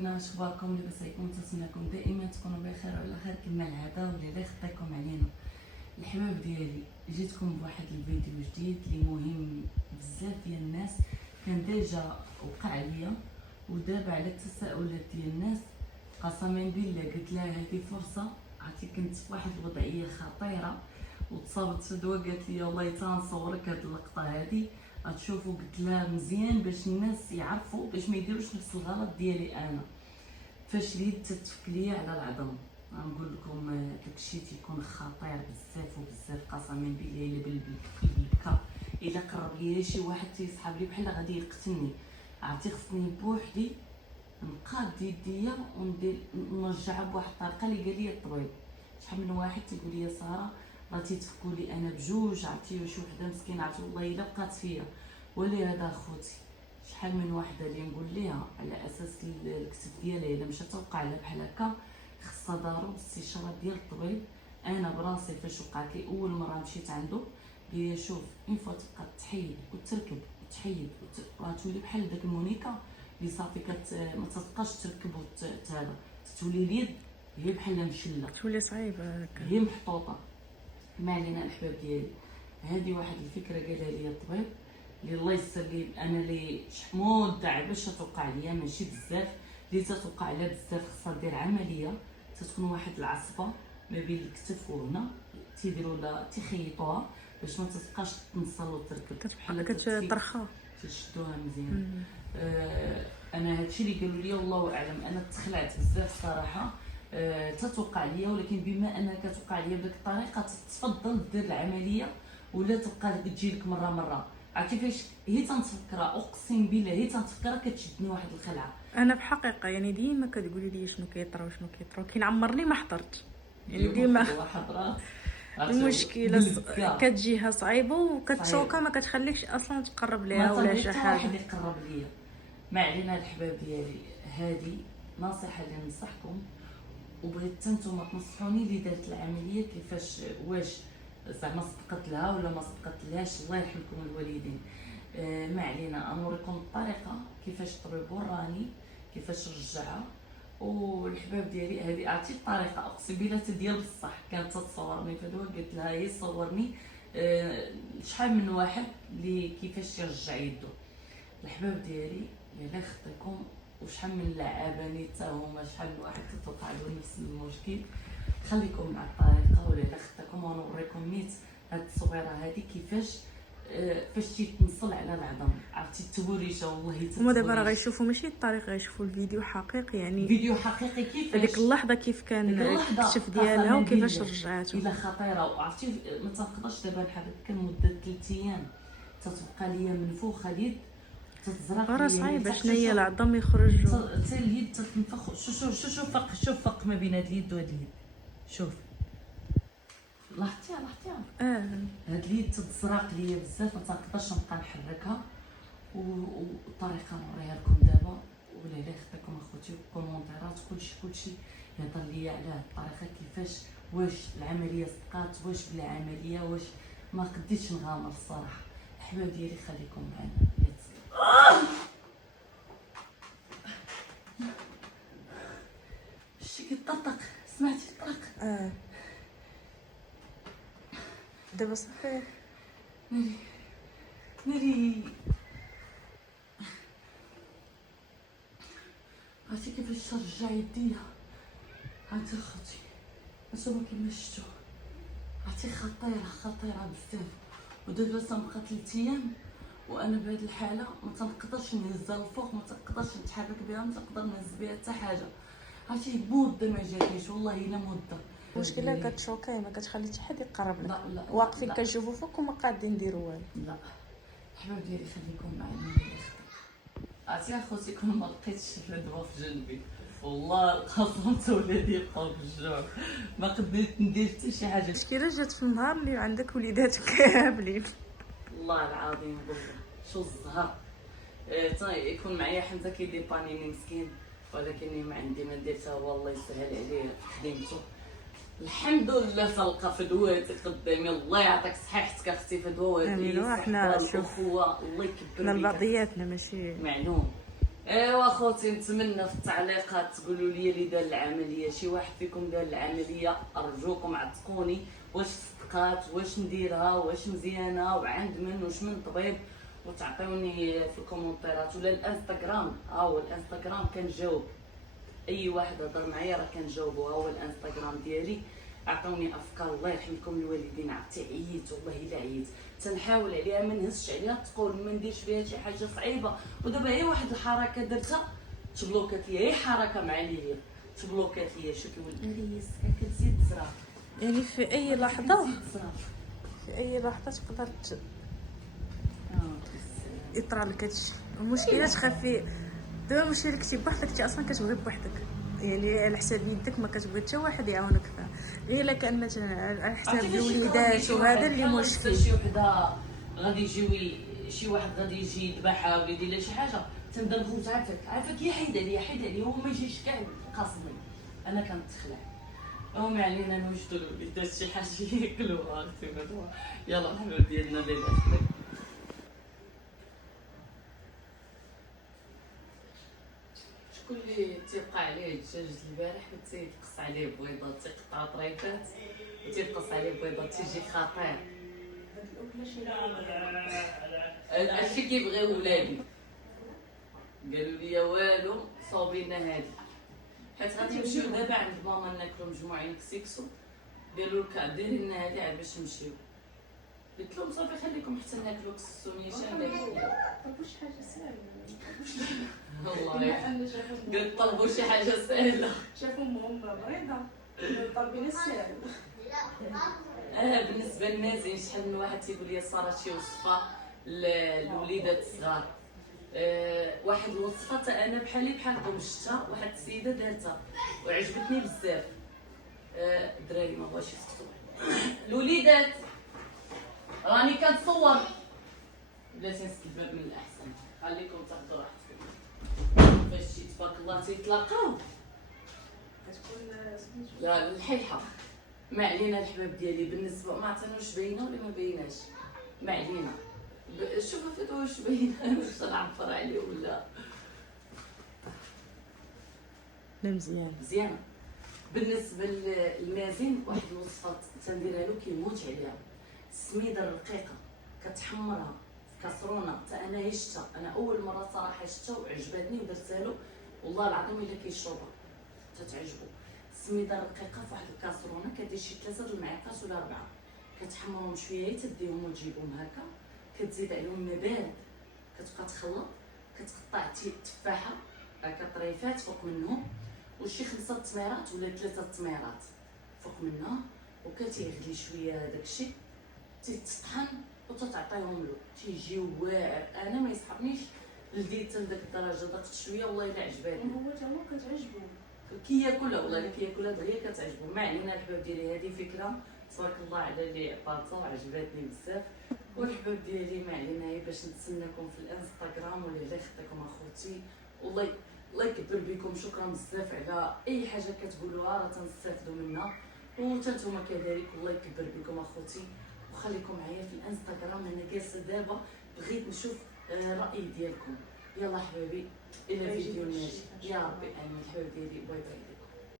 حبابنا، شخباركم؟ لاباس عليكم؟ نتمنىكم دائما تكونوا بخير وعلى خير كما العاده واللي يخطيكم علينا. الحباب ديالي، جيتكم بواحد الفيديو جديد اللي مهم بزاف ديال الناس. كان ديجا وقع ليا ودابا على التساؤلات ديال الناس قسما بالله قلت لها هذه فرصه. عرفتي كنت في واحد الوضعيه خطيره وتصابت فدوى، قالت لي والله تنصورك هاد اللقطه هذه غتشوفوا. قلت لها مزيان باش الناس يعرفوا باش ما يديروش نفس الغلط ديالي انا. فاش اليد تتفك ليا على العظم، غنقول لكم داكشي تيكون خطير بزاف وبزاف قسما بالله. الا قلبي بكى، الا قرب ليا شي واحد تيسحب لي بحال غادي يقتلني، عرفتي خصني بوحدي نقاد يديا وندير نرجعها بواحد الطريقه اللي قال لي الطبيب. شحال من واحد تيقول لي ساره راه تيتفكوا لي انا بجوج، عرفتي وشي وحده مسكينه عرفتي والله الا بقات فيا ولا هذا خوتي. شحال من وحده اللي نقول ليها على اساس الكتف ديالها الا مشات توقع لها بحال هكا خصها ضروري استشاره ديال الطبيب. انا براسي فاش وقعت لي اول مره مشيت عنده قال لي شوف اين فوا تبقى تحيد وتركب وتحيد غتولي بحال داك المونيكا اللي صافي ما تبقاش تركب هذا، تولي اليد هي بحال مشله، تولي صعيبه هكا، هي محطوطه. ما علينا الحباب ديالي، هذه واحد الفكره قالها لي الطبيب اللي الله يسر لي. انا اللي مده باش توقع ليا ماشي بزاف، اللي تتوقع لها بزاف خصها دير عمليه. تتكون واحد العصبه ما بين الكتف وهنا، تيديروا لها تيخيطوها باش ما تبقاش تنصل وتركب بحال كتطرخه، تشدوها مزيان. انا هادشي اللي قالوا لي والله اعلم. انا تخلعت بزاف صراحه، تتوقع ليا، ولكن بما انها كتوقع ليا بديك الطريقه تفضل دير العمليه ولا تبقى تجيلك مره. عرفتي فاش هي تنتفكرها، اقسم بالله هي تنتفكرها كتشدني واحد الخلعه. انا بحقيقه يعني ديما كتقولي لي شنو كيطرا وشنو كيطرا، كينعمرني ما حضرت يعني ديما المشكله كتجيها صعيبه وكتشوكا ما كتخليكش اصلا تقرب ليها ولا شي حاجه واحد يقرب ليا. ما علينا الحباب ديالي، هذه نصيحه اللي ننصحكم وبغيت نتوما تنصحوني اللي دارت العمليه كيفاش، واش زعما صدقت لها ولا ما صدقت لهاش. الله يرحمكم الوالدين. ما علينا، نوريكم الطريقه كيفاش الطبيب وراني كيفاش رجعها. والحباب ديالي هذه عرفتي الطريقه اقسم بالله ديال بصح كانت تتصورني فدوى، قلت لها هي صورني شحال من واحد اللي كيفاش يرجع يدو. الحباب ديالي يلا خطيكم وشحال من لعابه حتى هما شحال من واحد تتوقع له نفس المشكل. خليكم مع الطريقه ولا خطيكم ونوريكم نيت هاد التصويره هذه كيفاش فاش تيتنصل على العظم. عرفتي التوريشه والله هما دابا راه غيشوفوا ماشي الطريقه، غيشوفوا الفيديو حقيقي، يعني فيديو حقيقي كيفاش هذيك اللحظه كيف كان الكشف ديالها وكيفاش رجعته. الا خطيره وعرفتي ما تنقدرش دابا نحرك لمده 3 ايام تتبقى ليا منفوخه اليد تتزرق راه صعيبه شنو هي العظم يخرج حتى اليد تتنفخ. شوف فرق ما بين هاد اليد وهاد اليد. شوف لاحظتيها هاد اليد تتزرق ليا بزاف ما تنقدرش نبقى نحركها. والطريقه نوريها لكم دابا ولا الا خطيكم اخوتي كومونتيرات كلشي يهضر ليا على هاد الطريقه كيفاش، واش العمليه صدقات واش بلا عمليه، واش ما قديتش نغامر الصراحه. الحباب ديالي خليكم معنا. شتي كيطرطق، سمعتي الطرق؟ دابا صافي ناري عرفتي كيفاش ترجع يديا. عرفتي اخوتي نتوما كيما شفتوا عرفتي خطيره بزاف. ودابا تنبقى 3 ايام وانا بهذه الحاله ما تنقدرش نهزها للفوق، ما تنقدرش نتحرك بها، ما تنقدر نهز بها حتى حاجه. عرفتي مده ما جاتنيش والله الا مده. المشكله كتشوكاي ما كتخلي حتى حد يقرب لك، واقفين كنشوفوا فوق وما قادين نديروا والو. لا الحباب ديالي خليكم معايا. عرفتي اخوتي كون ما لقيتش الدواء في جنبي والله القسم تا ولادي يبقاو بالجوع، ما قدرت ندير حتى شي حاجه. المشكله جات في النهار اللي عندك وليدات كاملين والله العظيم بالله شو الزهر. يكون معايا حمزه كيديبانيني مسكين، ولكن ما عندي ما ندير حتى هو الله يسهل عليه خدمته. الحمد لله تلقى فدواتي قدامي. الله يعطيك صحيحتك اختي فدوى. امين. وحنا شوف الله يكبر حنا لبعضياتنا ماشي معلوم. ايوا خوتي، نتمنى في التعليقات تقولوا لي اللي دار العمليه، شي واحد فيكم دار العمليه ارجوكم عتقوني واش صدقات، واش نديرها، واش مزيانه، وعند من، واش من طبيب، وتعطيوني في الكومونتيرات ولا الانستغرام. ها هو الانستغرام كنجاوب اي واحد هضر معايا راه كنجاوبو. ها هو الانستغرام ديالي. عطوني افكار، الله يرحمكم الوالدين، عرفتي عييت والله الا عييت، تنحاول عليها ما نهزش عليها، تقول ما نديرش فيها شي حاجه صعيبه، ودابا هي واحد الحركه درتها تبلوكات ليا، هي حركه مع ليا تبلوكات ليا. شوفي ولدي يسكا كتزيد تصرا، يعني في اي لحظه كتزيد تصرا. في اي لحظه تقدر بس يطرى لك هادشي. المشكله تخافي دابا المشكله كنتي بوحدك، انت اصلا كتبغي بوحدك، يعني على حساب يدك ما كتبغي حتى واحد يعاونك فيها. غير الا كان مثلا على حساب الوليدات وهذا اللي مشكل. شي وحده غادي يجيوي، شي واحد غادي يجي يذبحها ولا يدير لها شي حاجه، تنبدا نفوت عافاك يا حيد عليا حيد عليا، هو ما يجيش كاع قاصدني، انا كنتخلع. وما علينا نوجدوا الوليدات شي حاجه ياكلوها. اختي مروه، يلا الحلوه ديالنا الليله اخويا. شكون اللي تيبقى عليه الدجاج البارح وتيقص عليه بيضات، تيقطع طريفات وتيقص عليه بيضات، تيجي خطير. هادشي كيبغيو ولادي، قالوا لي والو صوبي لنا هادي، حيت غادي نمشيو دابا عند ماما ناكلو مجموعين كسيكسو، قالوا لك ديري لنا هادي عاد باش نمشيو. قلت لهم صافي خليكم حتى ناكلو كسكسو نيشان. طلبوا شي حاجه ساهله، والله قلت طلبوا شي حاجه سهله. شافوا امهم مريضه طالبين الساهل. بالنسبه للنازين، شحال من واحد تيقول لي صارت شي وصفه للوليدات الصغار. واحد الوصفه انا بحالكم شفتها، واحد السيده دارتها وعجبتني بزاف. الدراري ما بغاوش يسكتوا، الوليدات راني كنصور، بلاتي نسد الباب من الاحسن، خليكم تاخذوا راحتكم. فاش شي تبارك الله تيتلاقاو كتكون سميتو لا الحيحه. ما علينا الحباب ديالي، بالنسبه ما عرفتش باينه ولا ما بايناش، ما علينا. شوفوا فيدو واش باينه، واش نعبر عليه ولا لا مزيان. مزيانه. بالنسبه للمازين، واحد الوصفه تنديرها له كيموت عليها، السميده الرقيقه كتحمرها في كاسرونه. حتى انا عشتها، انا اول مره صراحه شفتها وعجبتني ودرتها له، والله العظيم الا كيشربها تتعجبو. السميده الرقيقه في واحد الكاسرونه، كدير شي 3 المعالق ولا 4، كتحمرهم شويه تديهم وتجيبهم هكا، كتزيد عليهم ما بارد، كتبقى تخلط، كتقطع تفاحه هكا طريفات فوق منهم، وشي 5 تميرات ولا 3 تميرات فوق منها، وكتيغلي شويه هذاك الشيء، تيتطحن وتتعطيهم له، تيجي واعر. انا ما يسحقنيش لديت لداك الدرجه، ضغط شويه والله الا عجباني. هو تا هو كتعجبو كياكلها والله الا كياكلها دغيا كتعجبو. ما علينا الحباب ديالي، هذه فكره تبارك الله على اللي عطاتها وعجبتني بزاف. والحباب ديالي ما علينا هي باش نتسناكم في الانستغرام ولا الله يخطيكم اخوتي. والله الله يكبر بكم، شكرا بزاف على اي حاجه كتقولوها، راه تنستافدوا منها، وانتم كذلك. الله يكبر بكم اخوتي، وخليكم معايا في الانستغرام. انا جالسه دابا بغيت نشوف الراي ديالكم. يلا حبايبي الى فيديو ناجي، يا ربي امين. حبايبي باي باي.